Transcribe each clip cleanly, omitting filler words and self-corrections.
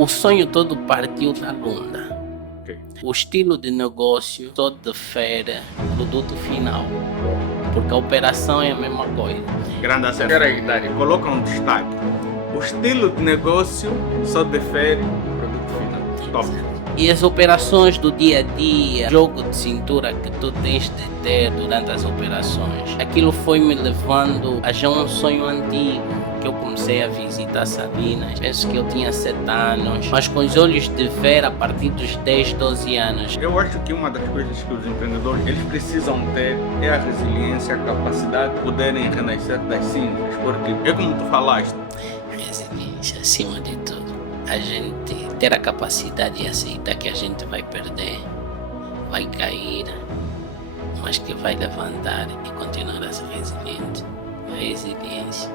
O sonho todo partiu da Lunda. Ok. O estilo de negócio só difere o produto final, porque a operação é a mesma coisa. Grande acerto. Peraí, Dário, coloca um destaque. O estilo de negócio só difere do produto final. Top. E as operações do dia a dia, jogo de cintura que tu tens de ter durante as operações, aquilo foi me levando a já um sonho antigo, que eu comecei a visitar Sabinas. Penso que eu tinha 7 anos, mas com os olhos de ver a partir dos 10, 12 anos. Eu acho que uma das coisas que os empreendedores eles precisam ter é a resiliência, a capacidade de poderem renascer das cinzas, porque é como tu falaste. Resiliência, acima de tudo. A gente ter a capacidade de aceitar que a gente vai perder, vai cair, mas que vai levantar e continuar a ser resiliente. Resiliência.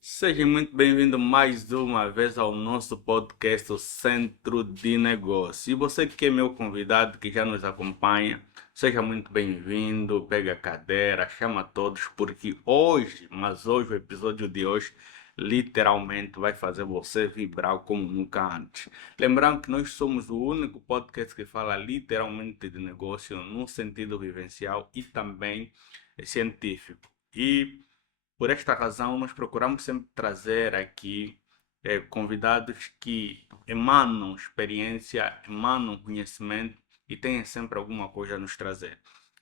Seja muito bem-vindo mais uma vez ao nosso podcast, o Centro de Negócio. E você que é meu convidado, que já nos acompanha, seja muito bem-vindo, pega a cadeira, chama todos, porque hoje, o episódio de hoje, literalmente vai fazer você vibrar como nunca antes. Lembrando que nós somos o único podcast que fala literalmente de negócio num sentido vivencial e também científico. E por esta razão, nós procuramos sempre trazer aqui convidados que emanam experiência, emanam conhecimento e têm sempre alguma coisa a nos trazer.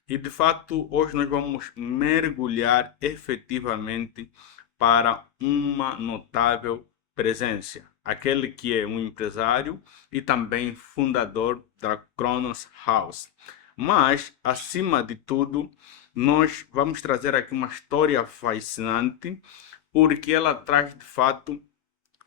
E de fato, hoje nós vamos mergulhar efetivamente para uma notável presença. Aquele que é um empresário e também fundador da Cronos House. Mas, acima de tudo, nós vamos trazer aqui uma história fascinante, porque ela traz de fato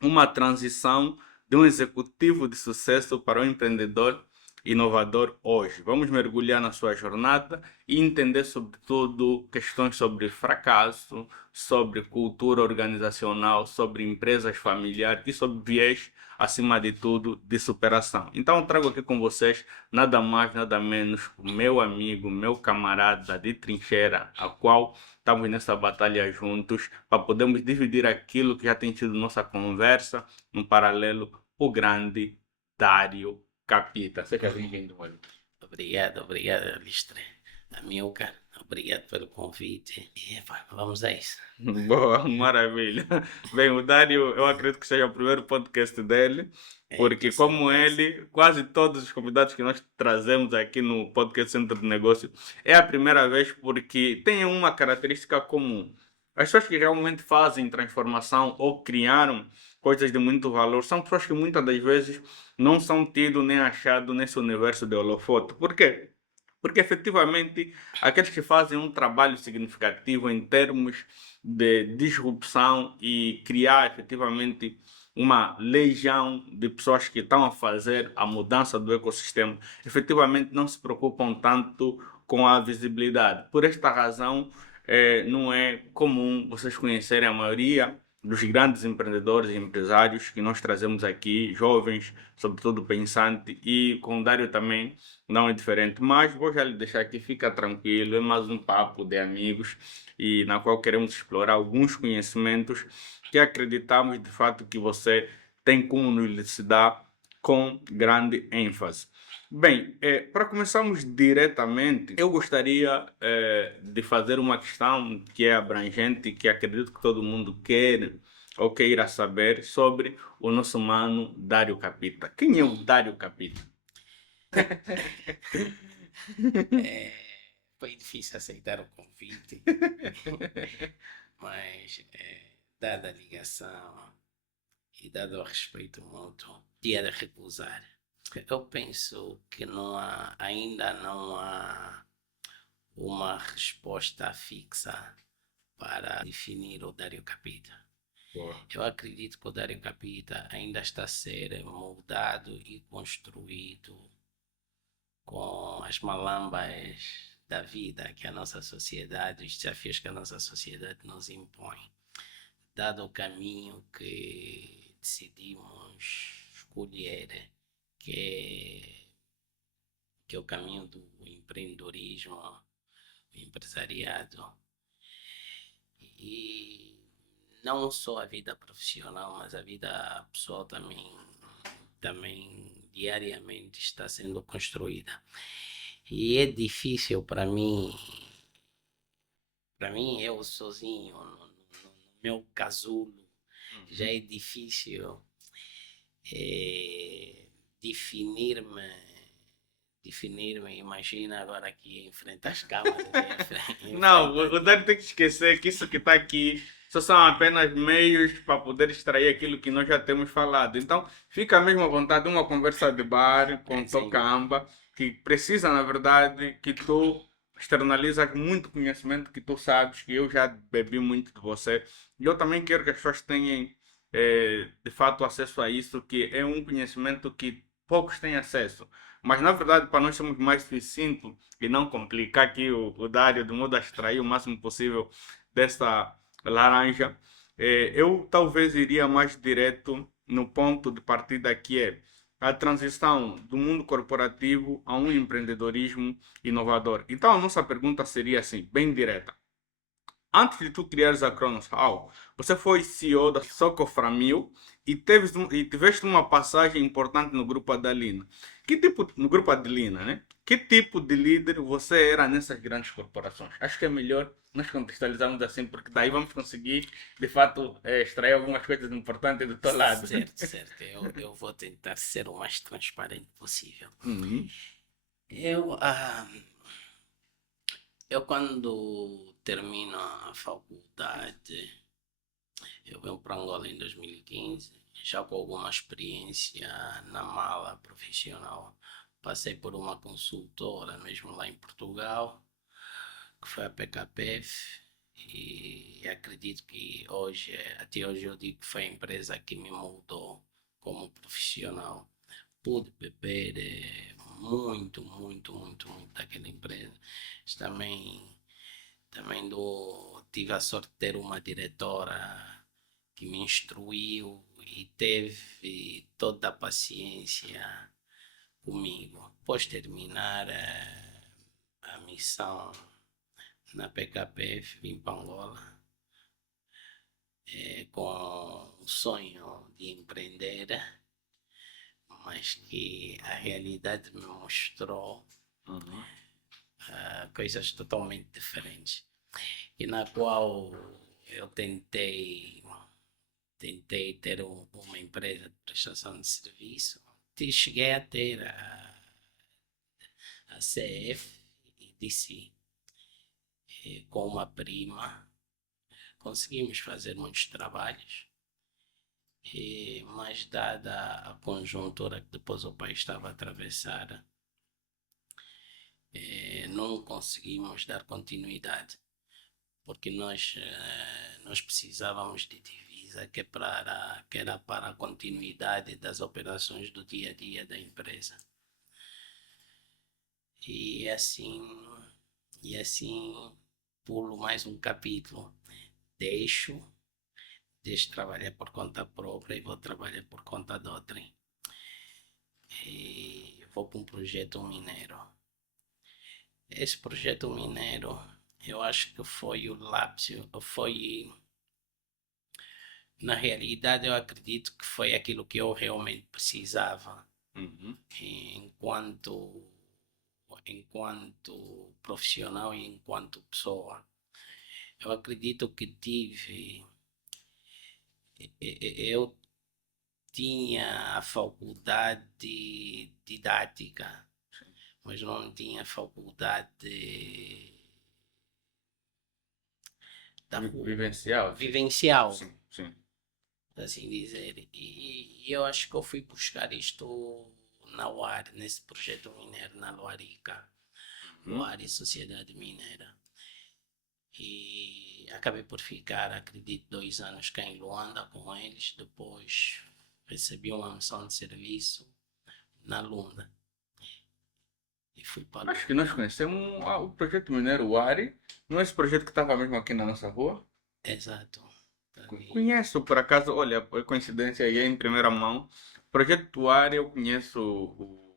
uma transição de um executivo de sucesso para um empreendedor inovador hoje. Vamos mergulhar na sua jornada e entender sobretudo questões sobre fracasso, sobre cultura organizacional, sobre empresas familiares e sobre viés, acima de tudo, de superação. Então eu trago aqui com vocês nada mais, nada menos o meu amigo, meu camarada de trincheira, a qual estamos nessa batalha juntos para podermos dividir aquilo que já tem sido nossa conversa no paralelo, o grande Dário Capita. Seja bem-vindo, mano. Obrigado, Alistre. Amilcar, obrigado pelo convite. E vamos a isso. Boa, maravilha. Bem, o Dário, eu acredito que seja o primeiro podcast dele, porque como ele, quase todos os convidados que nós trazemos aqui no podcast Centro de Negócio, é a primeira vez porque tem uma característica comum. As pessoas que realmente fazem transformação ou criaram coisas de muito valor são pessoas que muitas das vezes não são tidos nem achados nesse universo de holofote. Por quê? Porque efetivamente aqueles que fazem um trabalho significativo em termos de disrupção e criar efetivamente uma legião de pessoas que estão a fazer a mudança do ecossistema, efetivamente não se preocupam tanto com a visibilidade. Por esta razão, não é comum vocês conhecerem a maioria dos grandes empreendedores e empresários que nós trazemos aqui, jovens, sobretudo pensantes, e com o Dário também não é diferente. Mas vou já lhe deixar aqui, fica tranquilo, é mais um papo de amigos e na qual queremos explorar alguns conhecimentos que acreditamos de fato que você tem como nos elucidar com grande ênfase. Bem, para começarmos diretamente, eu gostaria de fazer uma questão que é abrangente, que acredito que todo mundo quer ou queira saber sobre o nosso mano Dário Capita. Quem é o Dário Capita? Foi difícil aceitar o convite, mas dada a ligação e dado o respeito mútuo, tinha de recusar. Eu penso que ainda não há uma resposta fixa para definir o Dário Capita. Boa. Eu acredito que o Dário Capita ainda está a ser moldado e construído com as malambas da vida que a nossa sociedade, os desafios que a nossa sociedade nos impõe. Dado o caminho que decidimos escolher, que é o caminho do empreendedorismo, o empresariado, e não só a vida profissional, mas a vida pessoal também diariamente está sendo construída. E é difícil para mim eu sozinho, no meu casulo, já Uhum. é difícil eh, definir-me, definir-me, imagina agora aqui em frente às câmaras, em Não, frente a o ti. Dário tem que esquecer que isso que está aqui só são apenas meios para poder extrair aquilo que nós já temos falado. Então, fica mesmo à vontade, uma conversa de bar com Assim, Tocamba, que precisa, na verdade, que tu externalizas muito conhecimento que tu sabes, que eu já bebi muito de você. E eu também quero que as pessoas tenham, de fato, acesso a isso, que é um conhecimento que poucos têm acesso. Mas, na verdade, para nós sermos mais sucintos, e não complicar aqui o Dário, de modo a extrair o máximo possível dessa laranja, eu talvez iria mais direto no ponto de partida que é a transição do mundo corporativo a um empreendedorismo inovador. Então a nossa pergunta seria assim, bem direta. Antes de tu criares a Cronos Hall, você foi CEO da Socoframil e tiveste uma passagem importante no grupo Adalina. Que tipo, no grupo Adelina, né? Que tipo de líder você era nessas grandes corporações? Acho que é melhor nós contextualizarmos assim, porque daí vamos conseguir, de fato, extrair algumas coisas importantes do teu lado. certo, certo. Eu vou tentar ser o mais transparente possível. Uhum, Eu, ah, eu quando termino a faculdade, eu venho para Angola em 2015, já com alguma experiência na mala profissional. Passei por uma consultora mesmo lá em Portugal, que foi a PKPF, e acredito que hoje, até hoje eu digo que foi a empresa que me moldou como profissional. Pude beber muito daquela empresa. Mas tive a sorte de ter uma diretora que me instruiu e teve toda a paciência comigo. Após terminar a missão na PKPF, vim para Angola com o sonho de empreender, mas que a realidade me mostrou uhum, coisas totalmente diferentes e na qual eu tentei ter uma empresa de prestação de serviço. Cheguei a ter a CF e disse com uma prima, conseguimos fazer muitos trabalhos, mas dada a conjuntura que depois o país estava a atravessar, não conseguimos dar continuidade, porque nós precisávamos de divisa que era para a continuidade das operações do dia a dia da empresa. E assim, e assim pulo mais um capítulo. Deixo, deixo trabalhar por conta própria e vou trabalhar por conta de outrem. E vou para um projeto mineiro. Esse projeto mineiro, eu acho que foi o lápis, foi na realidade eu acredito que foi aquilo que eu realmente precisava uhum. enquanto enquanto profissional e enquanto pessoa. Eu acredito que eu tinha a faculdade didática, mas não tinha a faculdade da Vivencial, sim. vivencial, Sim, sim. assim dizer. E eu acho que eu fui buscar isto na UAR, nesse projeto mineiro, na Luarica, Uhum. Luar e Sociedade Mineira. E acabei por ficar, acredito, 2 anos cá em Luanda com eles. Depois recebi uma missão de serviço na Lunda e fui para Acho que Lunda. nós conhecemos o projeto mineiro Wari. Não é esse projeto que estava mesmo aqui na nossa rua? Exato. Ali, Conheço, por acaso, olha, por coincidência aí em primeira mão. Projeto Wari, eu conheço o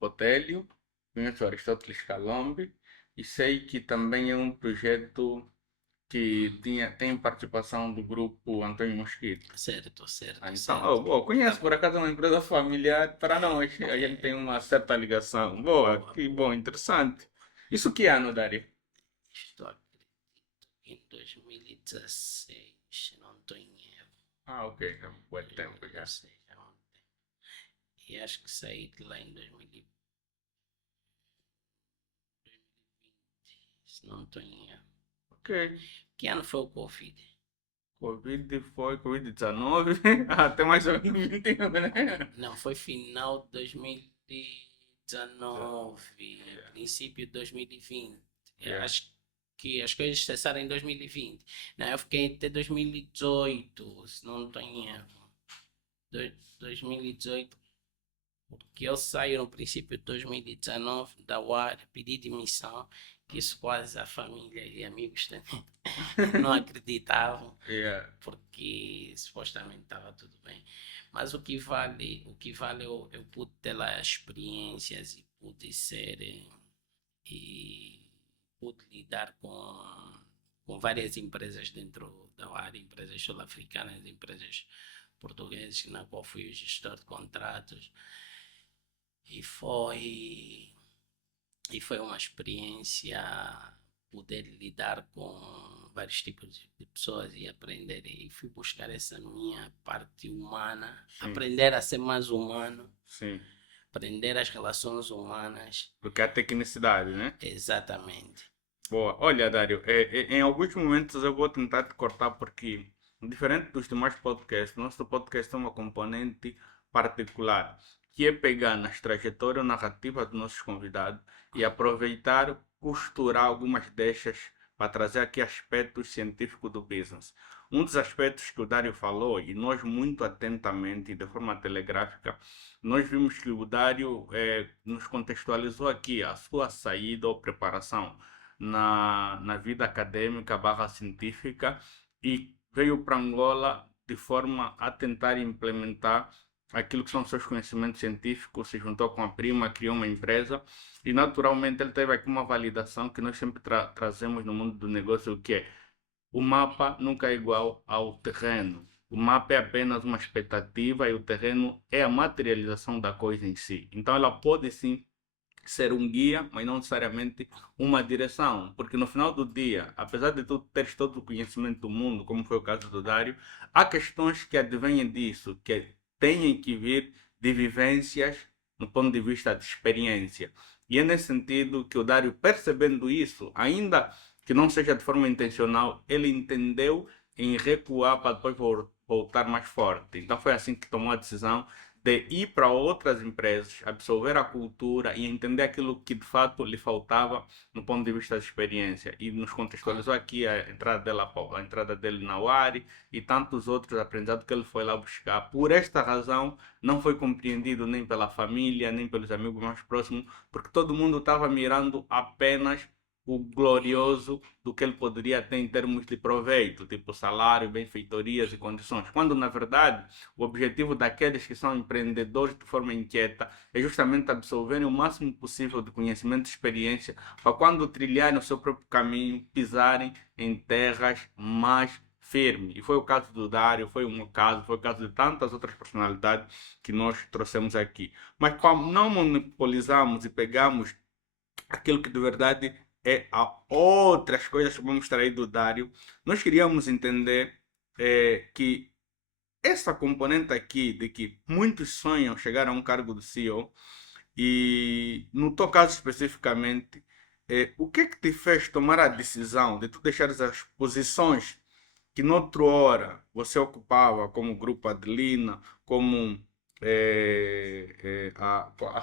Otélio, conheço o Aristóteles Calombe e sei que também é um projeto que tem participação do grupo Antônio Mosquito. Certo, Ah, certo, então, certo. conheço por acaso uma empresa familiar para nós, a gente tem uma certa ligação. Boa, Boa, que bom, boa. interessante. Isso que ano, Dário? Estou acredito em 2016, se não estou em erro. Ah, ok, há um bom tempo já. 2016, há um tempo. E acho que saí de lá em 2020, se não estou em erro. Ok, Que ano foi o Covid? Covid foi Covid-19, até mais ou menos 21, né? Não, foi final de 2019, princípio de 2020. Eu Yeah. acho que as coisas cessaram em 2020. Não, eu fiquei até 2018, se não estou em erro. 2018, porque eu saio no princípio de 2019 da UAR, pedi demissão, que isso quase a família e amigos também não acreditavam, Yeah. porque supostamente estava tudo bem. Mas o que vale eu pude ter lá experiências e pude ser e pude lidar com várias empresas dentro da área, empresas sul-africanas, empresas portuguesas, na qual fui o gestor de contratos e foi uma experiência poder lidar com vários tipos de pessoas e aprender e fui buscar essa minha parte humana, Sim, aprender a ser mais humano, sim. aprender as relações humanas, Porque a tecnicidade, né? exatamente. Boa. Olha, Dário, em alguns momentos eu vou tentar te cortar porque, diferente dos demais podcasts, nosso podcast tem uma componente particular, que é pegar nas trajetórias narrativas dos nossos convidados e aproveitar, costurar algumas deixas para trazer aqui aspectos científicos do business. Um dos aspectos que o Dário falou, e nós muito atentamente, de forma telegráfica, nós vimos que o Dário nos contextualizou aqui a sua saída ou preparação na vida acadêmica barra científica e veio para Angola de forma a tentar implementar aquilo que são seus conhecimentos científicos, se juntou com a prima, criou uma empresa e naturalmente ele teve aqui uma validação que nós sempre trazemos no mundo do negócio, que é o mapa nunca é igual ao terreno. O mapa é apenas uma expectativa e o terreno é a materialização da coisa em si. Então ela pode sim ser um guia, mas não necessariamente uma direção, porque no final do dia, apesar de tu teres todo o conhecimento do mundo, como foi o caso do Dário, há questões que advêm disso, que têm que vir de vivências no ponto de vista de experiência. E é nesse sentido que o Dário, percebendo isso, ainda que não seja de forma intencional, ele entendeu em recuar para depois voltar mais forte. Então foi assim que tomou a decisão de ir para outras empresas, absorver a cultura e entender aquilo que de fato lhe faltava no ponto de vista de experiência. E nos contextualizou aqui a entrada dele na UARI e tantos outros aprendizados que ele foi lá buscar. Por esta razão, não foi compreendido nem pela família, nem pelos amigos mais próximos, porque todo mundo estava mirando apenas o glorioso do que ele poderia ter em termos de proveito, tipo salário, benfeitorias e condições, quando na verdade o objetivo daqueles que são empreendedores de forma inquieta é justamente absorverem o máximo possível de conhecimento e experiência para quando trilharem o seu próprio caminho, pisarem em terras mais firmes. E foi o caso do Dário, foi o caso de tantas outras personalidades que nós trouxemos aqui. Mas como não monopolizamos e pegamos aquilo que de verdade a outras coisas que vamos extrair do Dário, nós queríamos entender que essa componente aqui de que muitos sonham chegar a um cargo de CEO e no teu caso especificamente, o que é que te fez tomar a decisão de tu deixares as posições que noutra hora você ocupava como grupo Adelina, como a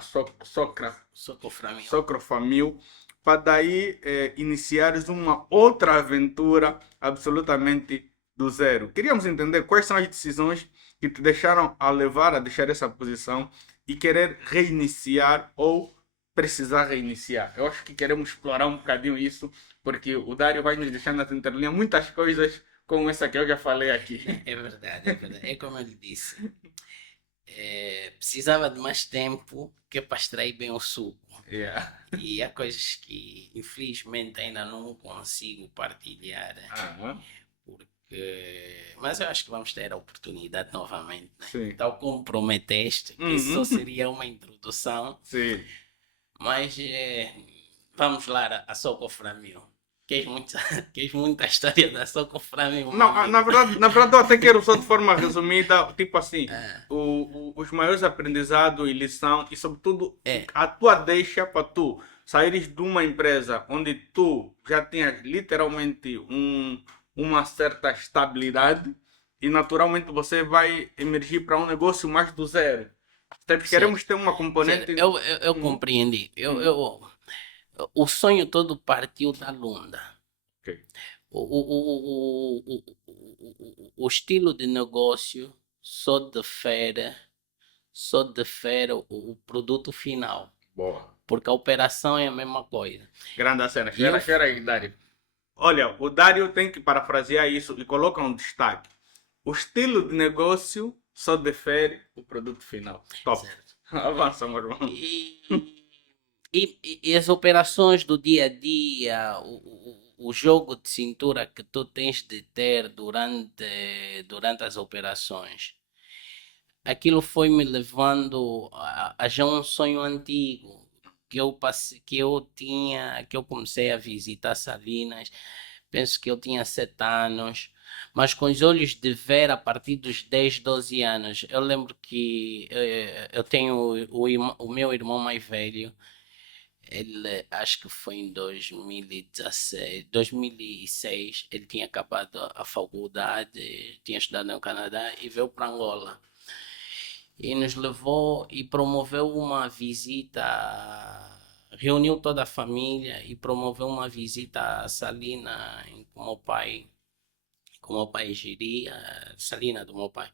Socoframil. Socrofamil, para daí iniciares uma outra aventura absolutamente do zero. Queríamos entender quais são as decisões que te deixaram a levar a deixar essa posição e querer reiniciar ou precisar reiniciar. Eu acho que queremos explorar um bocadinho isso, porque o Dário vai nos deixar nas entrelinhas muitas coisas como essa que eu já falei aqui. É verdade, é verdade. É como eu lhe disse. precisava de mais tempo que é para extrair bem o suco. Yeah. E há coisas que infelizmente ainda não consigo partilhar, Aham. mas eu acho que vamos ter a oportunidade novamente, né? Sim. Tal como prometeste, que isso só Uhum. seria uma introdução, Sim. mas vamos lá a Soco Framil. Queres muito, queres muito a história da Soco Framil, meu Não, amigo? na verdade eu até quero só de forma resumida, tipo assim, Ah, os maiores aprendizados e lição e sobretudo é, a tua deixa para tu saíres de uma empresa onde tu já tinhas literalmente uma certa estabilidade e naturalmente você vai emergir para um negócio mais do zero. certo. Queremos ter uma Certo. componente. Eu Uhum, compreendi. uhum. O sonho todo partiu da Lunda. Ok. O estilo de negócio só difere o produto final, Boa. porque a operação é a mesma coisa. Grande cena. E eu, Espera aí, Dário. Olha, o Dário tem que parafrasear isso e coloca um destaque. O estilo de negócio só difere o produto final. Top. certo. Avança, meu irmão. E, e as operações do dia a dia, o jogo de cintura que tu tens de ter durante as operações, aquilo foi me levando a já um sonho antigo que eu comecei a visitar Salinas. Penso que eu tinha 7 anos, mas com os olhos de ver a partir dos 10, 12 anos. Eu lembro que eu tenho o meu irmão mais velho. Ele, acho que foi em 2016, 2006, ele tinha acabado a faculdade, tinha estudado no Canadá e veio para Angola. E nos levou e promoveu uma visita, reuniu toda a família e promoveu uma visita a Salina, com o meu pai geria, Salina do meu pai.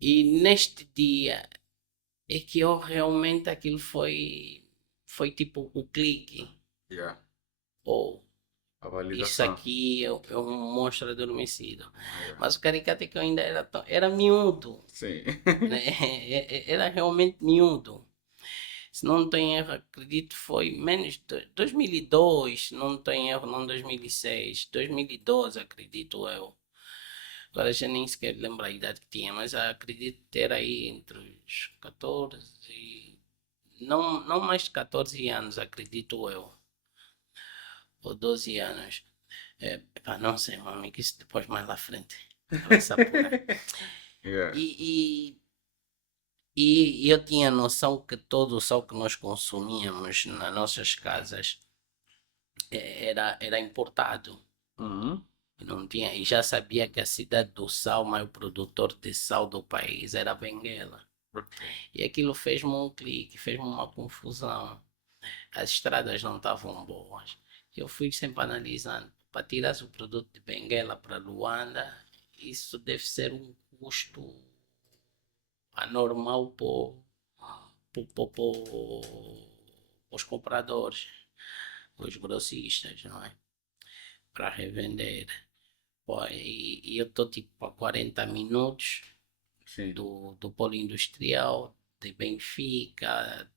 E neste dia é que eu realmente aquilo foi tipo o clique. Yeah. Ou A isso validação. aqui é um monstro adormecido. Yeah. Mas o caricato é que eu ainda era miúdo, Sim. né? Era realmente miúdo. Se não tem erro, acredito foi menos de 2002, se não tem erro, não 2006, 2012, acredito eu. Agora já nem sequer lembro a idade que tinha, mas acredito ter aí entre os 14, não mais de 14 anos, acredito eu, ou 12 anos. Epá, não sei, meu amigo, isso depois mais lá frente vai se apurar. Yeah. E, e eu tinha noção que todo o sal que nós consumíamos nas nossas casas era importado. Uhum. Não tinha, e já sabia que a cidade do sal, maior produtor de sal do país, era Benguela. Ok. E aquilo fez-me um clique, fez-me uma confusão. As estradas não estavam boas. Eu fui sempre analisando. Para tirar o produto de Benguela para Luanda, isso deve ser um custo anormal para os compradores, os grossistas, não é? Para revender. Pô, e eu estou tipo a 40 minutos Sim. do polo industrial de Benfica.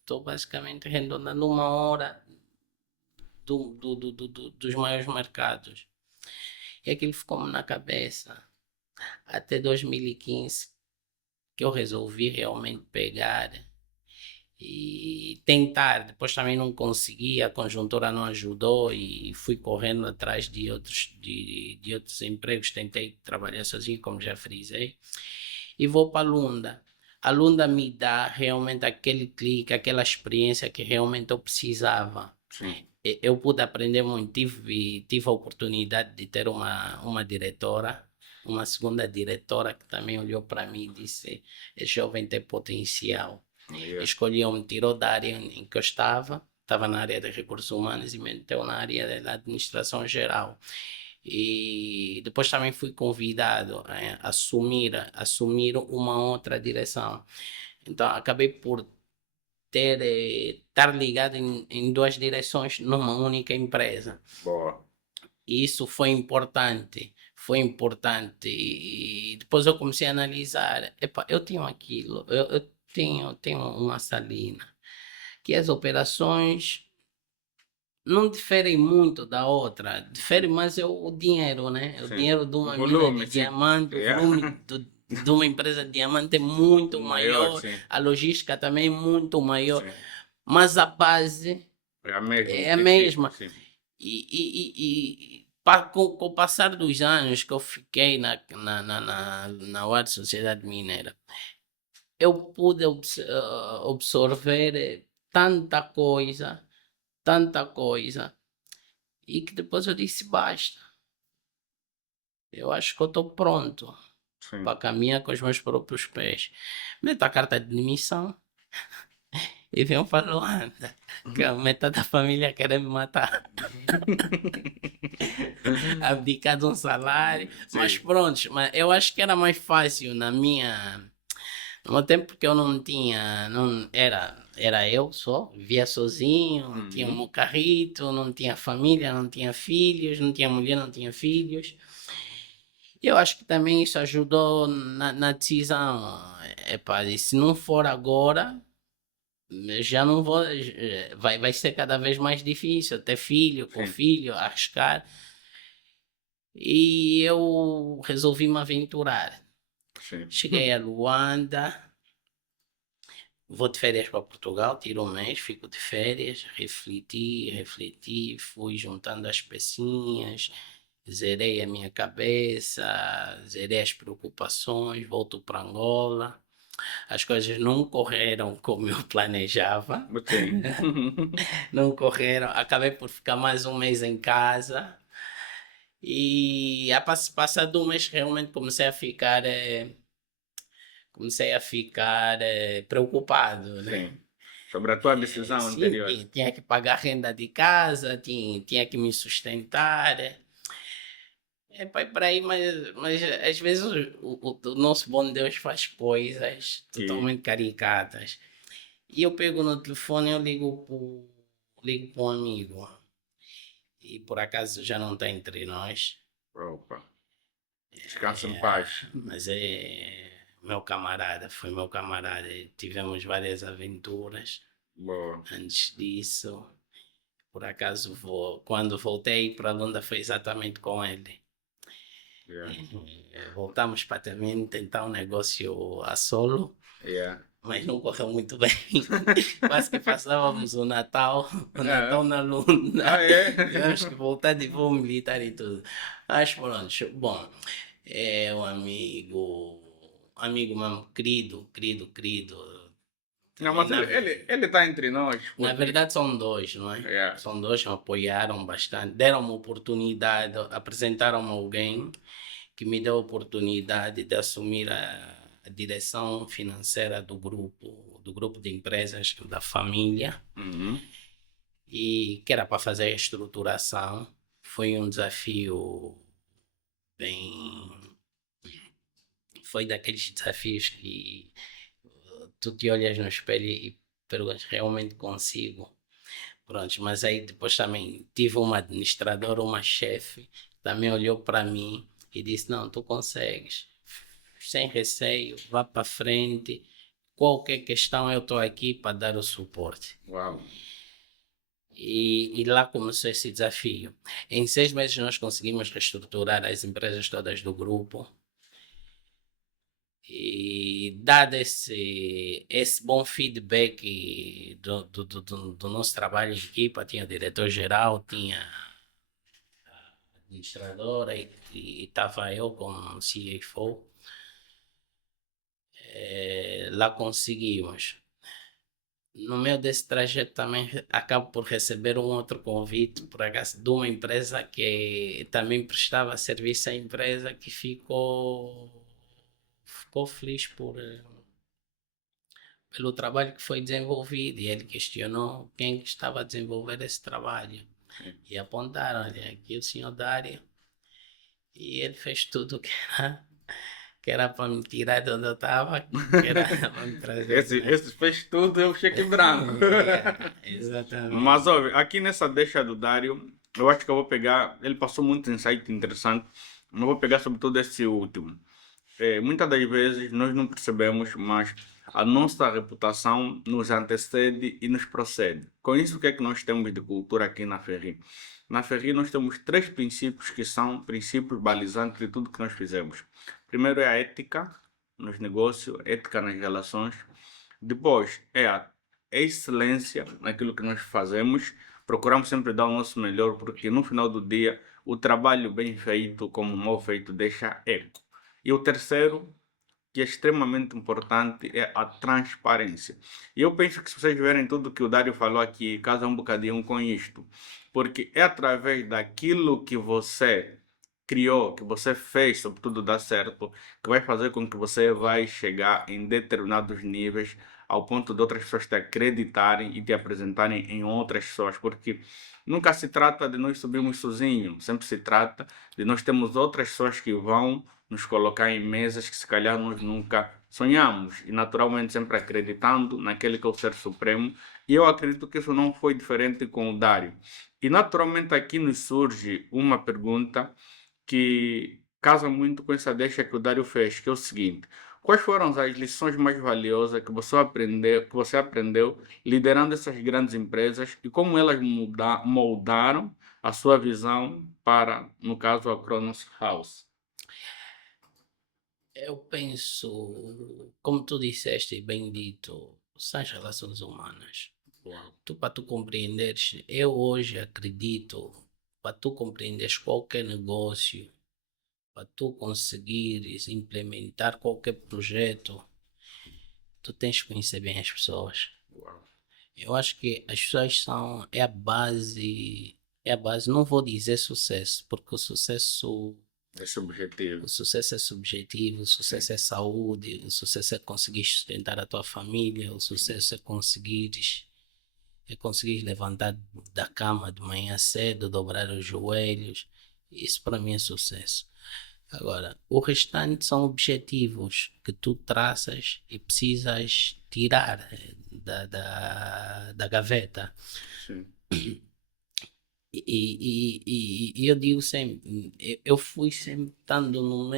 Estou basicamente arredondando 1 hora dos maiores mercados. E aquilo ficou-me na cabeça até 2015 que eu resolvi realmente pegar e tentar. Depois também não consegui, a conjuntura não ajudou e fui correndo atrás de outros empregos. Tentei trabalhar sozinho, como já frisei, e vou para a Lunda. A Lunda me dá realmente aquele clique, aquela experiência que realmente eu precisava. Sim. Eu pude aprender muito, tive a oportunidade de ter uma diretora, uma segunda diretora que também olhou para mim e disse: esse jovem tem potencial. Yeah. Escolheu-me, tirou da área em que eu estava na área de recursos humanos e me meteu na área da administração geral. E depois também fui convidado a assumir uma outra direção. Então acabei por estar ligado em duas direções numa única empresa. Boa. E isso foi importante. foi importante. E depois eu comecei a analisar. Epa, eu tenho aquilo, eu tenho uma salina, que as operações não diferem muito da outra. Difere mais é o dinheiro, né? O Sim. dinheiro de O uma mina de volume, sim. diamante, o Yeah. volume de uma empresa de diamante é muito Maior, maior, sim. a logística também é muito maior, Sim. mas a base É a mesma, é o a princípio, mesma. sim. Com o passar dos anos que eu fiquei na UAD Sociedade Mineira, eu pude absorver tanta coisa, e que depois eu disse basta. Eu acho que eu estou pronto Sim. para caminhar com os meus próprios pés. Meto a carta de demissão e venho para Luanda, que a metade da família quer me matar. Abdicar de um salário, mas Sim. pronto, mas eu acho que era mais fácil no meu tempo, porque eu não tinha, não era eu só, vivia sozinho, tinha o meu carrito, não tinha família, não tinha filhos, não tinha mulher, não tinha filhos. Eu acho que também isso ajudou na decisão. Epá, e se não for agora, já não vou. Vai ser cada vez mais difícil ter filho, com Sim. filho, arriscar. E eu resolvi me aventurar. Sim. Cheguei a Luanda, vou de férias para Portugal, tiro um mês, fico de férias, refleti, fui juntando as pecinhas, zerei a minha cabeça, zerei as preocupações, volto para Angola. As coisas não correram como eu planejava, Sim. não correram. Acabei por ficar mais um mês em casa e passado um mês realmente comecei a ficar preocupado, né? Sim. Sobre a tua decisão Sim, anterior. tinha que pagar a renda de casa, tinha que me sustentar. É para aí, mas às vezes o nosso bom Deus faz coisas E, totalmente caricatas. E eu pego no telefone, eu ligo para um amigo. E por acaso já não está entre nós. opa, descansa em paz. Mas é meu camarada, foi meu camarada. Tivemos várias aventuras Boa. antes disso. Por acaso, quando voltei para Lunda, foi exatamente com ele. Yeah. Voltamos para também tentar um negócio a solo, Yeah. mas não correu muito bem. Quase que passávamos o É. Natal na Lunda. Ah, é? Tivemos que voltar de voo militar e tudo. Mas pronto, bom, é um amigo mesmo, querido. Não, E mas ele tá entre nós. na Porque... verdade são dois, não é? Yeah. São dois que me apoiaram bastante, deram-me oportunidade, apresentaram-me alguém que me deu a oportunidade de assumir a direção financeira do grupo de empresas da família, Uhum. e que era para fazer a estruturação. Foi um desafio bem. Foi daqueles desafios que tu te olhas no espelho e perguntas, realmente consigo? Pronto, mas aí depois também tive uma administradora, uma chefe, também olhou para mim e disse, não, tu consegues, sem receio, vá para frente, qualquer questão eu estou aqui para dar o suporte. Uau. E lá começou esse desafio. Em 6 meses nós conseguimos reestruturar as empresas todas do grupo, e dado esse bom feedback do nosso trabalho em equipa, tinha o diretor-geral, tinha a administradora e estava eu como CFO, lá conseguimos. No meio desse trajeto também acabo por receber um outro convite, por acaso, de uma empresa que também prestava serviço à empresa, que ficou feliz pelo trabalho que foi desenvolvido, e ele questionou quem que estava a desenvolver esse trabalho. E apontaram, olha, aqui o senhor Dário, e ele fez tudo que era para me tirar de onde eu estava, que era para me trazer. Esse fez tudo, é o cheque branco. Exatamente. Mas, olha, aqui nessa deixa do Dário, eu acho que eu vou pegar. Ele passou muito insight interessante. Eu vou pegar sobretudo esse último. Muitas das vezes nós não percebemos, mas a nossa reputação nos antecede e nos procede. Com isso, o que é que nós temos de cultura aqui na Ferri? Na Ferri nós temos três princípios que são princípios balizantes de tudo que nós fizemos. Primeiro é a ética nos negócios, ética nas relações. Depois é a excelência naquilo que nós fazemos. Procuramos sempre dar o nosso melhor, porque no final do dia o trabalho bem feito como mal feito deixa eco. E o terceiro, que é extremamente importante, é a transparência. E eu penso que se vocês verem tudo que o Dário falou aqui, casa um bocadinho com isto. Porque é através daquilo que você criou, que você fez, sobretudo dar certo, que vai fazer com que você vai chegar em determinados níveis ao ponto de outras pessoas te acreditarem e te apresentarem em outras pessoas, porque nunca se trata de nós subirmos sozinhos, sempre se trata de nós termos outras pessoas que vão nos colocar em mesas que se calhar nós nunca sonhamos e naturalmente sempre acreditando naquele que é o Ser Supremo, e eu acredito que isso não foi diferente com o Dário. E naturalmente aqui nos surge uma pergunta que casa muito com essa deixa que o Dário fez, que é o seguinte: quais foram as lições mais valiosas que você aprendeu liderando essas grandes empresas e como elas moldaram a sua visão para, no caso, a Kronos House? Eu penso, como tu disseste e bem dito, são as relações humanas. Uau. Para tu compreenderes, eu hoje acredito, para tu compreenderes qualquer negócio, para tu conseguires implementar qualquer projeto, tu tens que conhecer bem as pessoas. Uau. Eu acho que as pessoas é a base, não vou dizer sucesso, porque Esse objetivo. o sucesso é subjetivo, o sucesso é saúde, o sucesso é conseguir sustentar a tua família, o sucesso é conseguir levantar da cama de manhã cedo, dobrar os joelhos. Isso para mim é sucesso. Agora, o restante são objetivos que tu traças e precisas tirar da gaveta. Sim. E eu digo sempre, eu fui sempre estando no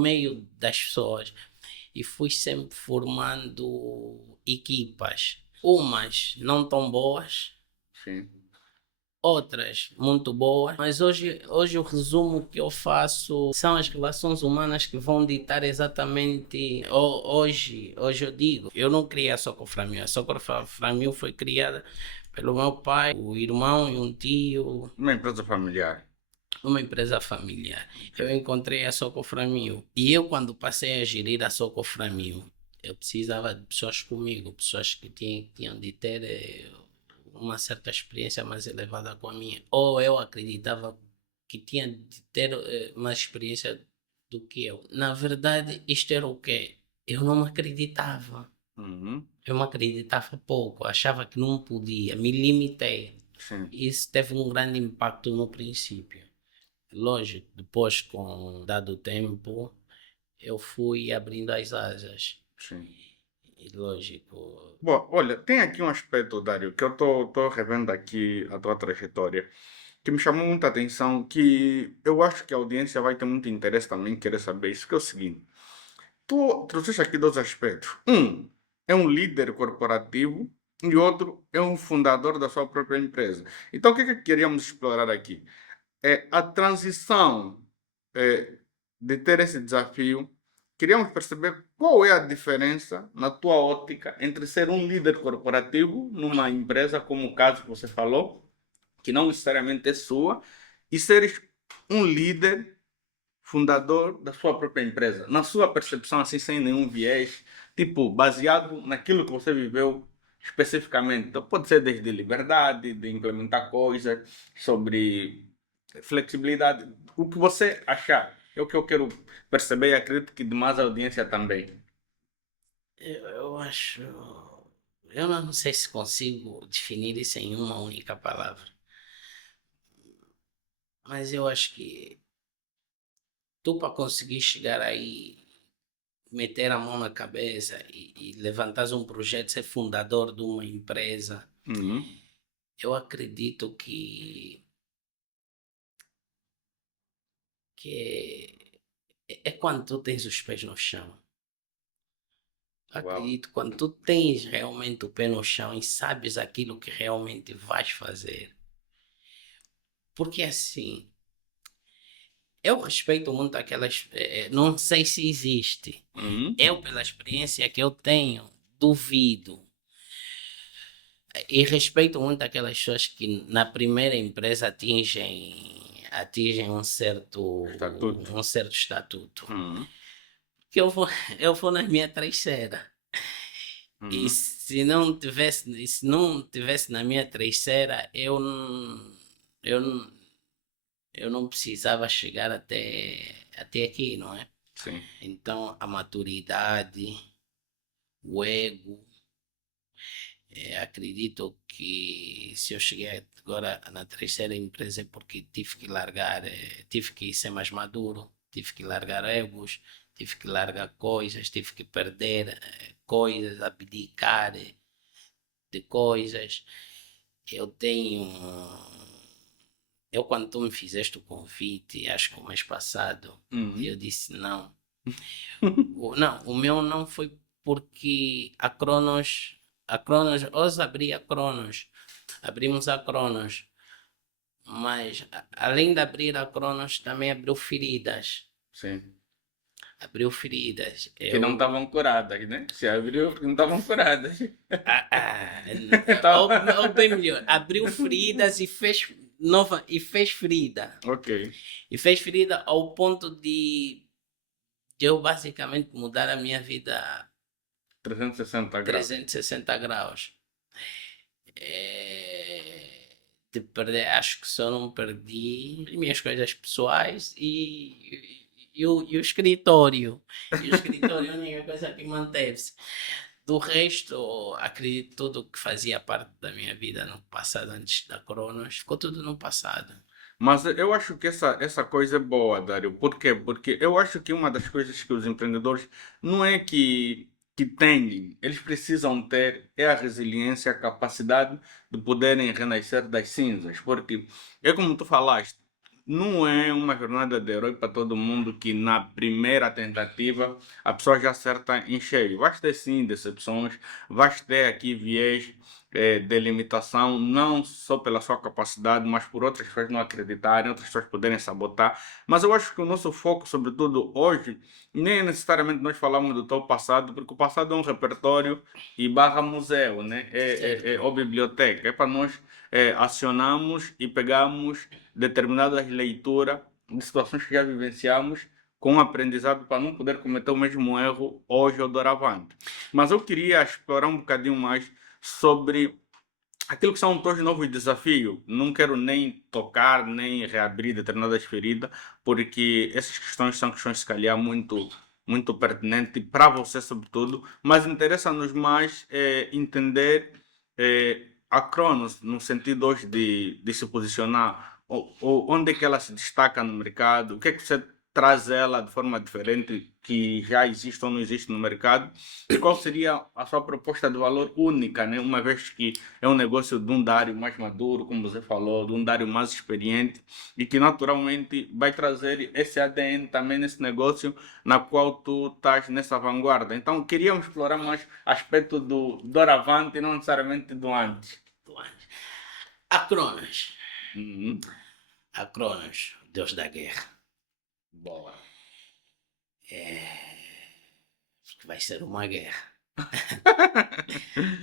meio das pessoas e fui sempre formando equipas, umas não tão boas, Sim. outras muito boas, mas hoje o resumo que eu faço são as relações humanas que vão ditar exatamente. Hoje eu digo, eu não criei a Socoframil, a Socoframil foi criada pelo meu pai, o irmão e um tio, Uma empresa familiar. uma empresa familiar. Eu encontrei a Socoframil e eu, quando passei a gerir a Socoframil, eu precisava de pessoas comigo, pessoas que tinham de ter uma certa experiência mais elevada com a minha, ou eu acreditava que tinha de ter mais experiência do que eu. Na verdade, isto era o quê? Eu não me acreditava. Uhum. Eu me acreditava pouco, achava que não podia, me limitei. Sim. Isso teve um grande impacto no princípio. Lógico, depois, com dado tempo, eu fui abrindo as asas. Sim. E lógico. Bom, olha, tem aqui um aspecto, Dário, que eu tô revendo aqui a tua trajetória, que me chamou muita atenção, que eu acho que a audiência vai ter muito interesse também em querer saber isso, que é o seguinte. Tu trouxeste aqui dois aspectos. Um é um líder corporativo e outro é um fundador da sua própria empresa. Então, o que é que queríamos explorar aqui? É a transição de ter esse desafio. Queríamos perceber qual é a diferença, na tua ótica, entre ser um líder corporativo numa empresa, como o caso que você falou, que não necessariamente é sua, e seres um líder fundador da sua própria empresa, na sua percepção, assim, sem nenhum viés, tipo, baseado naquilo que você viveu especificamente. Então, pode ser desde liberdade, de implementar coisas, sobre flexibilidade, o que você achar. É o que eu quero perceber e acredito que demais a audiência também. Eu acho. Eu não sei se consigo definir isso em uma única palavra. Mas eu acho que tu, para conseguir chegar aí, meter a mão na cabeça e levantar um projeto, ser fundador de uma empresa, Uhum. eu acredito que que é quando tu tens os pés no chão. Uau. Acredito, quando tu tens realmente o pé no chão e sabes aquilo que realmente vais fazer. Porque assim, eu respeito muito aquelas. Não sei se existe. Eu, pela experiência que eu tenho, duvido. E respeito muito aquelas pessoas que na primeira empresa atingem Estatuto. um certo estatuto. Uhum. Que eu vou na minha terceira. E Uhum. se não tivesse na minha terceira, eu, não- eu não precisava chegar até aqui, não é? Sim. Então, a maturidade, o ego, acredito que se eu cheguei agora na terceira empresa é porque tive que largar, tive que ser mais maduro, tive que largar egos, tive que largar coisas, tive que perder coisas, abdicar de coisas. Eu tenho. Eu, quando tu me fizeste o convite, acho que o mês passado, eu Uhum. disse não. Não, o meu não foi porque a Cronos, hoje abri a Cronos, abrimos a Cronos, mas além de abrir a Cronos, também abriu feridas. Sim. Abriu feridas. Que não Eu. estavam curadas, né? Se abriu, não estavam curadas. Ou, Então, ou bem melhor, abriu feridas e fez nova e fez ferida. ok. E fez ferida ao ponto de eu basicamente mudar a minha vida 360 graus. 360 graus. É, de perder, acho que só não perdi as minhas coisas pessoais e o escritório. E o escritório é a única coisa que manteve-se. Do resto, acredito tudo que fazia parte da minha vida no passado, antes da Cronos, ficou tudo no passado. Mas eu acho que essa coisa é boa, Dário. Por quê? Porque eu acho que uma das coisas que os empreendedores não é que têm, eles precisam ter é a resiliência, a capacidade de poderem renascer das cinzas. Porque é como tu falaste, não é uma jornada de herói para todo mundo que na primeira tentativa a pessoa já acerta em cheio. Vais ter sim decepções, vais ter aqui viés de limitação, não só pela sua capacidade, mas por outras pessoas não acreditarem, outras pessoas poderem sabotar. Mas eu acho que o nosso foco, sobretudo hoje, nem é necessariamente nós falamos do teu passado, porque o passado é um repertório e barra museu, né? Certo? Ou biblioteca. É para nós acionarmos e pegarmos determinadas leituras de situações que já vivenciamos com aprendizado para não poder cometer o mesmo erro hoje ou doravante. Mas eu queria explorar um bocadinho mais sobre aquilo que são os teus novos desafios. Não quero nem tocar, nem reabrir determinadas feridas, porque essas questões são questões, se calhar, muito pertinentes para você, sobretudo, mas interessa-nos mais entender a Cronos, no sentido hoje de se posicionar, onde é que ela se destaca no mercado, o que é que você traz ela de forma diferente que já existe ou não existe no mercado, e qual seria a sua proposta de valor única, né? Uma vez que é um negócio de um Dário mais maduro, como você falou, de um Dário mais experiente e que naturalmente vai trazer esse ADN também nesse negócio na qual tu estás nessa vanguarda. Então queríamos explorar mais aspecto do doravante e não necessariamente do antes. A Cronos. Uhum. A Cronos, Deus da guerra. Boa. Porque vai ser uma guerra.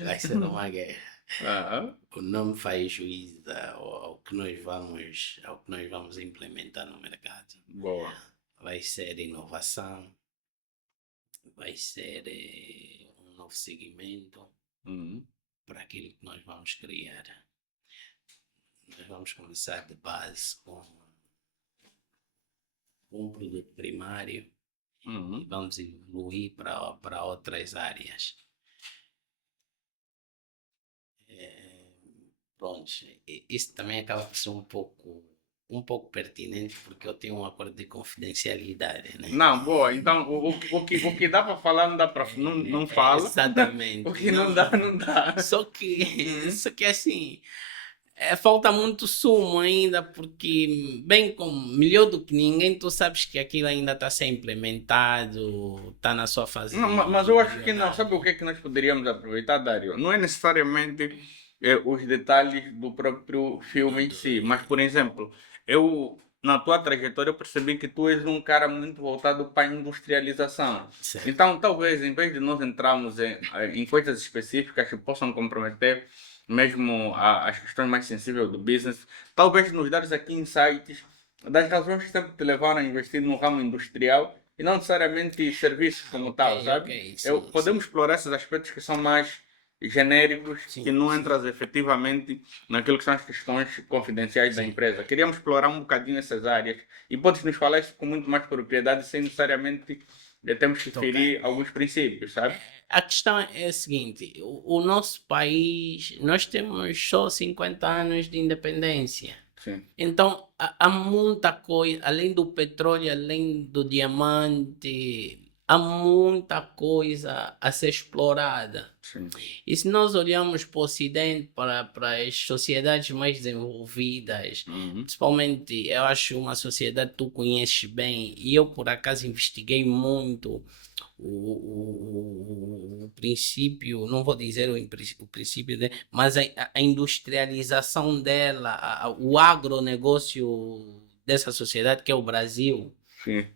Vai ser uma guerra. Aham. O nome faz juízo ao que nós vamos implementar no mercado. Boa. Vai ser inovação, vai ser um novo segmento Uhum. para aquilo que nós vamos criar. Nós vamos começar de base com um produto primário e Uhum. vamos evoluir para outras áreas. Pronto, isso também acaba por ser um pouco pertinente porque eu tenho um acordo de confidencialidade, né? Não, boa. Então, o que dá para falar não dá para não fala. O Exatamente. que não dá, não dá. Só que, Uhum. só que assim, falta muito sumo ainda, porque, bem como melhor do que ninguém, tu sabes que aquilo ainda está a ser implementado, está na sua fase Não, mas eu acho que não. Sabe o embrionária. que é que nós poderíamos aproveitar, Dário? Não é necessariamente os detalhes do próprio filme em si, mas, por exemplo, eu, na tua trajetória, eu percebi que tu és um cara muito voltado para a industrialização. Certo. Então, talvez, em vez de nós entrarmos em coisas específicas que possam comprometer mesmo as questões mais sensíveis do business, talvez nos dares aqui insights das razões que sempre te levaram a investir no ramo industrial e não necessariamente serviços como Ok, tal, ok, sabe? sim, Podemos sim, explorar esses aspectos que são mais genéricos, que sim, não sim. entram efetivamente naquilo que são as questões confidenciais da Sim. empresa. Queríamos explorar um bocadinho essas áreas e podes nos falar isso com muito mais propriedade, sem necessariamente temos que Tocar. ferir alguns princípios, sabe? A questão é a seguinte: o nosso país, nós temos só 50 anos de independência. Sim, Então, há muita coisa, além do petróleo, além do diamante, há muita coisa a ser explorada. sim. E se nós olharmos para o Ocidente, para as sociedades mais desenvolvidas, Uhum. principalmente, eu acho uma sociedade que tu conheces bem, e eu por acaso investiguei muito o princípio, não vou dizer o princípio, mas a industrialização dela, o agronegócio dessa sociedade que é o Brasil, Sim,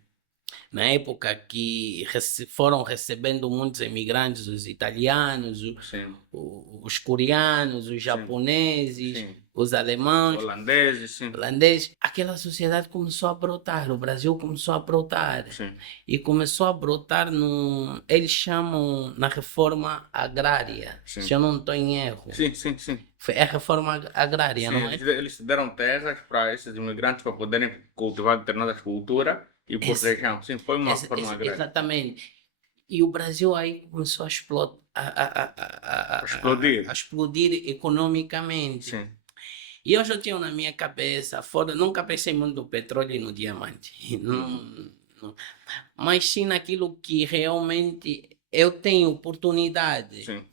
na época que foram recebendo muitos imigrantes, os italianos, sim, os coreanos, os sim, japoneses, sim. os alemães, Holandeses, sim, holandeses, aquela sociedade começou a brotar, o Brasil começou a brotar. sim, E começou a brotar no. Eles chamam na reforma agrária, se sim. eu não estou em erro. Sim, sim, sim. É a reforma agrária, Sim, não é? eles deram terras para esses imigrantes para poderem cultivar determinadas culturas e por Ex- região. Sim, foi uma forma agrária. exatamente. E o Brasil aí começou a, a Explodir. explodir economicamente. Sim. E eu já tinha na minha cabeça, fora, nunca pensei muito no petróleo e no diamante. Uhum. Não, mas sim naquilo que realmente eu tenho oportunidade. Sim.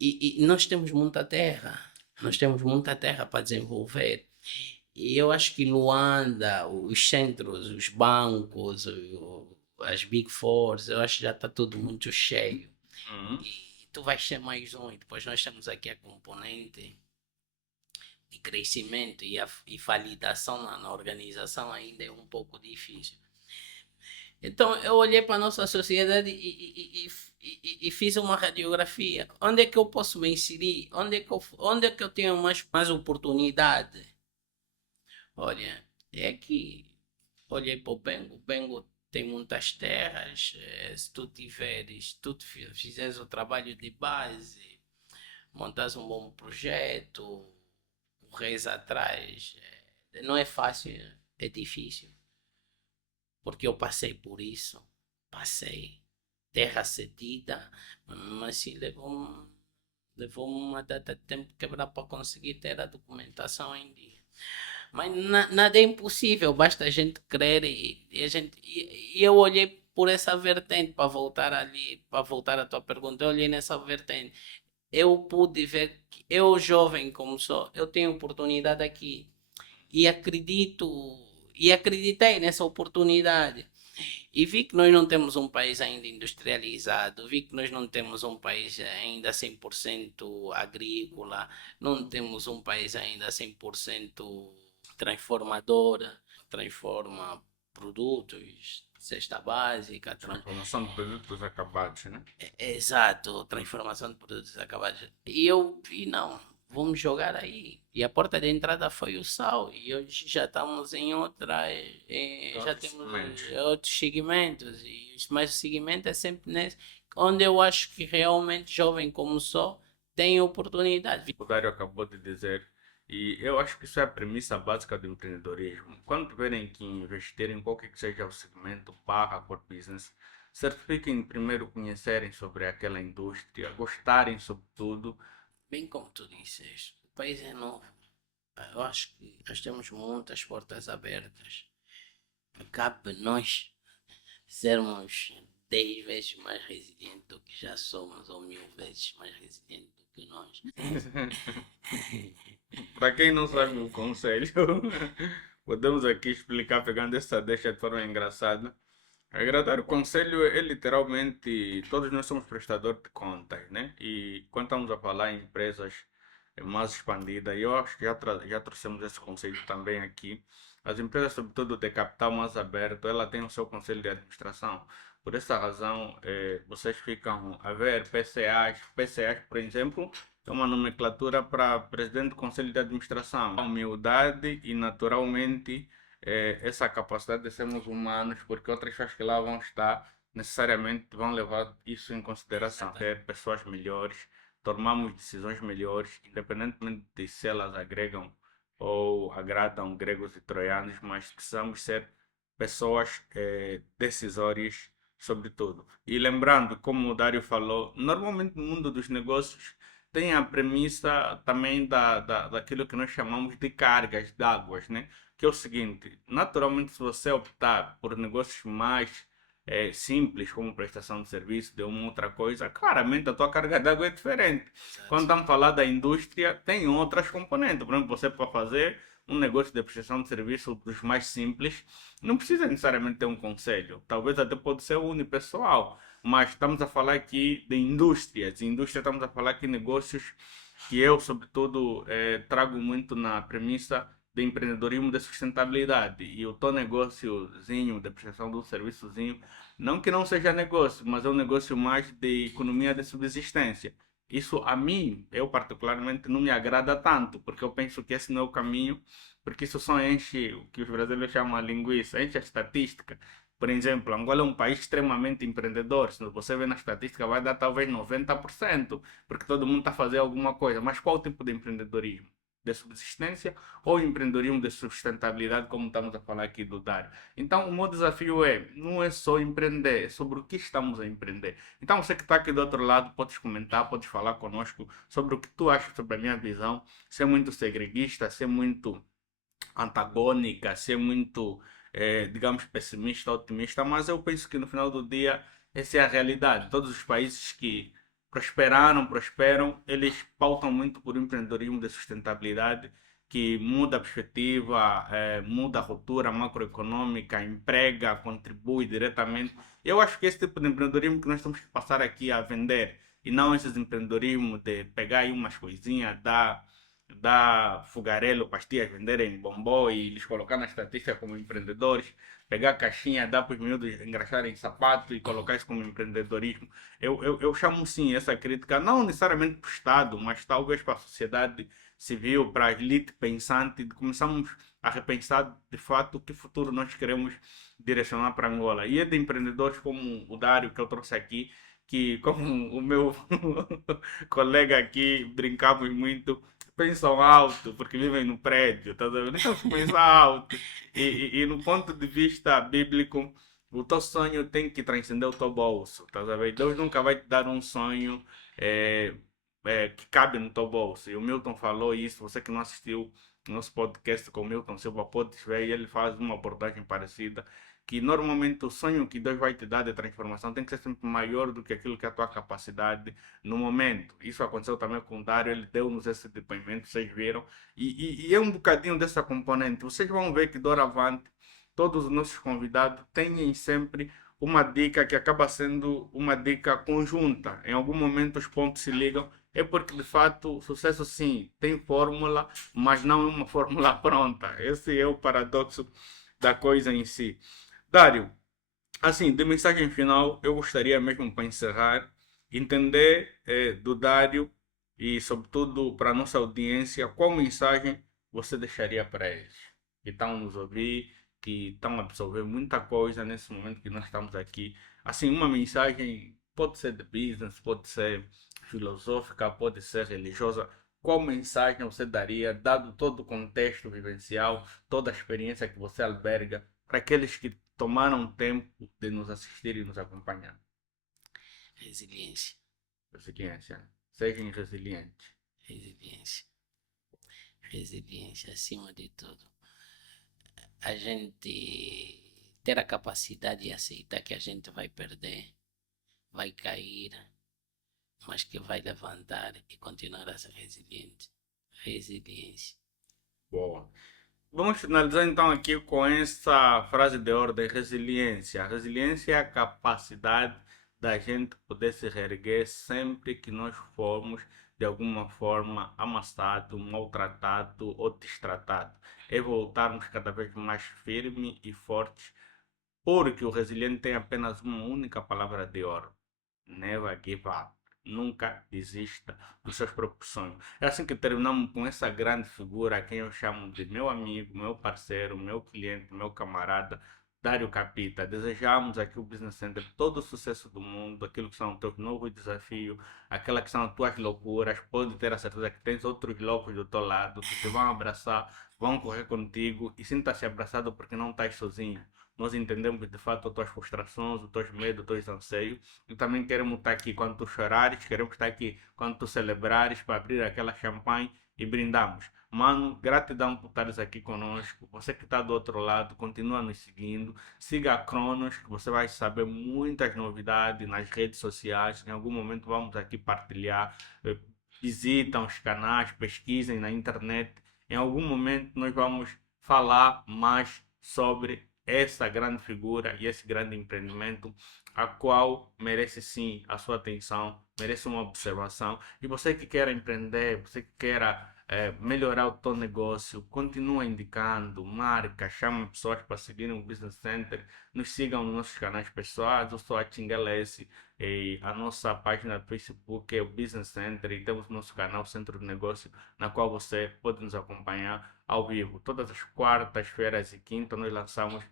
E nós temos muita terra. Nós Sim. temos muita terra para desenvolver. E eu acho que Luanda, os centros, os bancos, as Big Fours, eu acho que já está tudo muito cheio. Uhum. E tu vais ser mais um. E depois nós temos aqui a componente de crescimento e validação na organização ainda é um pouco difícil. Então eu olhei para a nossa sociedade e fiz uma radiografia. Onde é que eu posso me inserir? Onde é que eu tenho mais oportunidade? Olha, é que olhei para o Bengo. O Bengo tem muitas terras. Se tu tiveres, tu fizeres o trabalho de base, montas um bom projeto, corres atrás. Não é fácil, é difícil. Porque eu passei por isso. Passei. Terra cedida, mas sim levou uma data de tempo quebrar para conseguir ter a documentação em dia. Mas nada é impossível, basta a gente crer e eu olhei por essa vertente para voltar ali, para voltar à tua pergunta, eu olhei nessa vertente. Eu pude ver que eu, jovem como sou, eu tenho oportunidade aqui e acredito e acreditei nessa oportunidade. E vi que nós não temos um país ainda industrializado, vi que nós não temos um país ainda 100% agrícola, não temos um país ainda 100% transformador, transforma produtos, cesta básica, Transformação de produtos acabados, né? exato, transformação de produtos acabados. E eu vi, não, vamos jogar aí. E a porta de entrada foi o sal. E hoje já estamos em outra, já Outros temos segmentos. outros segmentos. Mas o segmento é sempre nesse, onde eu acho que realmente jovem como sou, tem oportunidade. O Dário acabou de dizer, e eu acho que isso é a premissa básica do empreendedorismo. Quando tiverem que investir em qualquer que seja o segmento barra core business, certifiquem primeiro conhecerem sobre aquela indústria, gostarem sobretudo. Bem como tu disseste, o país é novo. Eu acho que nós temos muitas portas abertas. Cabe nós sermos 10 vezes mais resilientes do que já somos, ou 1000 vezes mais resilientes que nós. Para quem não sabe o conselho, podemos aqui explicar pegando essa deixa de forma engraçada. Agradar o conselho é literalmente, todos nós somos prestadores de contas, né? E quando estamos a falar em empresas mais expandidas, eu acho que já trouxemos esse conselho também aqui. As empresas, sobretudo de capital mais aberto, ela tem o seu conselho de administração. Por essa razão, vocês ficam a ver PCAs. PCAs, por exemplo, é uma nomenclatura para presidente do conselho de administração. Humildade e, naturalmente, essa capacidade de sermos humanos, porque outras pessoas que lá vão estar necessariamente vão levar isso em consideração. Ter pessoas melhores, tomamos decisões melhores, independentemente de se elas agregam ou agradam gregos e troianos, mas precisamos ser pessoas decisórias sobretudo. E lembrando, como o Dário falou, normalmente no mundo dos negócios tem a premissa também daquilo que nós chamamos de cargas d'águas, né? Que é o seguinte, naturalmente se você optar por negócios mais simples, como prestação de serviço, de uma outra coisa, claramente a tua carga d'água é diferente. Quando estamos a falar da indústria, tem outras componentes. Por exemplo, você pode fazer um negócio de prestação de serviço dos mais simples, não precisa necessariamente ter um conselho. Talvez até pode ser unipessoal. Mas estamos a falar aqui de indústrias. Indústria, estamos a falar aqui de negócios que eu, sobretudo, trago muito na premissa de empreendedorismo de sustentabilidade. E o teu negóciozinho, de prestação de um serviçozinho, não que não seja negócio, mas é um negócio mais de economia de subsistência. Isso a mim, eu particularmente, não me agrada tanto, porque eu penso que esse não é o caminho, porque isso só enche o que os brasileiros chamam de linguiça, enche a estatística. Por exemplo, Angola é um país extremamente empreendedor. Se você vê na estatística, vai dar talvez 90%, porque todo mundo está fazendo alguma coisa. Mas qual tipo de empreendedorismo? De subsistência ou empreendedorismo de sustentabilidade, como estamos a falar aqui do Dário? Então, o meu desafio não é só empreender, é sobre o que estamos a empreender. Então, você que está aqui do outro lado, podes comentar, podes falar conosco sobre o que tu achas sobre a minha visão. Ser muito segreguista, ser muito antagônica, ser muito, digamos, pessimista, otimista, mas eu penso que no final do dia essa é a realidade. Todos os países que prosperam, eles pautam muito por um empreendedorismo de sustentabilidade que muda a perspectiva, muda a ruptura macroeconômica, emprega, contribui diretamente. Eu acho que esse tipo de empreendedorismo que nós temos que passar aqui a vender e não esses empreendedorismo de pegar aí umas coisinhas, dar fogarelo para as tias venderem bombom e eles colocar na estatística como empreendedores, pegar a caixinha, dar para os miúdos engraxarem sapato e colocar isso como empreendedorismo. Eu chamo sim essa crítica, não necessariamente para o Estado, mas talvez para a sociedade civil, para a elite pensante, começamos a repensar de fato que futuro nós queremos direcionar para Angola. E é de empreendedores como o Dário que eu trouxe aqui, que como o meu colega aqui brincamos muito, pensam alto, porque vivem no prédio, tá vendo? Então pensam alto. E no ponto de vista bíblico, o teu sonho tem que transcender o teu bolso, tá vendo? Deus nunca vai te dar um sonho que cabe no teu bolso. E o Milton falou isso, você que não assistiu nosso podcast com o Milton Silva, pode ver, e ele faz uma abordagem parecida, que normalmente o sonho que Deus vai te dar de transformação tem que ser sempre maior do que aquilo que é a tua capacidade no momento. Isso aconteceu também com o Dário, ele deu-nos esse depoimento, vocês viram. E é um bocadinho dessa componente. Vocês vão ver que doravante todos os nossos convidados têm sempre uma dica que acaba sendo uma dica conjunta. Em algum momento os pontos se ligam. É porque de fato o sucesso sim tem fórmula, mas não é uma fórmula pronta. Esse é o paradoxo da coisa em si. Dário, assim, de mensagem final, eu gostaria mesmo para encerrar, entender do Dário e, sobretudo, para a nossa audiência, qual mensagem você deixaria para eles que estão nos ouvir, que estão a absorver muita coisa nesse momento que nós estamos aqui. Assim, uma mensagem pode ser de business, pode ser filosófica, pode ser religiosa. Qual mensagem você daria, dado todo o contexto vivencial, toda a experiência que você alberga, para aqueles que tomaram tempo de nos assistir e nos acompanhar? Resiliência, Resiliência. Sejam resilientes. resiliência, resiliência acima de tudo. A gente ter a capacidade de aceitar que a gente vai perder, vai cair, mas que vai levantar e continuar a ser resiliente. Resiliência. Boa. Vamos finalizar então aqui com essa frase de ordem, resiliência. A resiliência é a capacidade da gente poder se reerguer sempre que nós formos de alguma forma amassado, maltratado ou destratado. É voltarmos cada vez mais firmes e fortes, porque o resiliente tem apenas uma única palavra de ordem: never give up. Nunca desista dos seus próprios sonhos. É assim que terminamos com essa grande figura, a quem eu chamo de meu amigo, meu parceiro, meu cliente, meu camarada, Dário Capita. Desejamos aqui o Business Center todo o sucesso do mundo, aquilo que são os teus novos desafios, aquela que são as tuas loucuras. Pode ter a certeza que tens outros loucos do teu lado que te vão abraçar, vão correr contigo e sinta-se abraçado porque não estás sozinho. Nós entendemos de fato as tuas frustrações, os teus medos, os teus anseios. E também queremos estar aqui quando tu chorares, queremos estar aqui quando tu celebrares, para abrir aquela champanhe e brindamos. Mano, gratidão por estares aqui conosco. Você que está do outro lado, continua nos seguindo. Siga a Cronos, que você vai saber muitas novidades nas redes sociais. Em algum momento vamos aqui partilhar. Visitam os canais, pesquisem na internet. Em algum momento nós vamos falar mais sobre essa grande figura e esse grande empreendimento, a qual merece sim a sua atenção, merece uma observação. E você que quer empreender, você que queira melhorar o seu negócio, continua indicando, marca, chama pessoas para seguirem o Business Center, nos sigam nos nossos canais pessoais. Eu sou a Tingalese e a nossa página do Facebook é o Business Center e temos o nosso canal Centro de Negócio, na qual você pode nos acompanhar ao vivo. Todas as quartas-feiras e quintas nós lançamos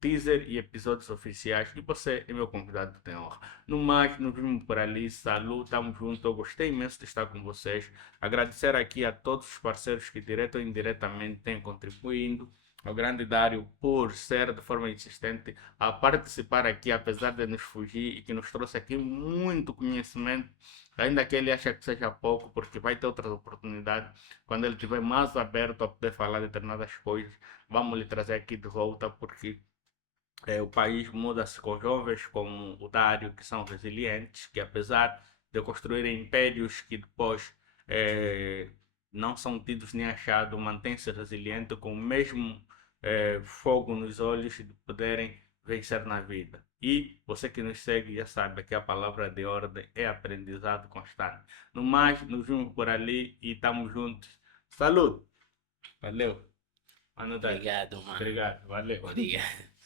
teaser e episódios oficiais e você é meu convidado de honra. No mais, nos vemos por ali. Salut, tamo junto. Eu gostei imenso de estar com vocês. Agradecer aqui a todos os parceiros que direto ou indiretamente têm contribuindo. Ao grande Dário por ser de forma insistente a participar aqui, apesar de nos fugir e que nos trouxe aqui muito conhecimento, ainda que ele acha que seja pouco, porque vai ter outras oportunidades quando ele estiver mais aberto a poder falar determinadas coisas. Vamos lhe trazer aqui de volta, porque o país muda-se com jovens como o Dário, que são resilientes, que apesar de construírem impérios que depois eh, não são tidos nem achados, mantêm-se resilientes com o mesmo fogo nos olhos de poderem vencer na vida. E você que nos segue já sabe que a palavra de ordem é aprendizado constante. No mais, nos vemos por ali e estamos juntos. Saúde! Valeu! Mano Dário. Obrigado, mano. Obrigado, valeu. Obrigado.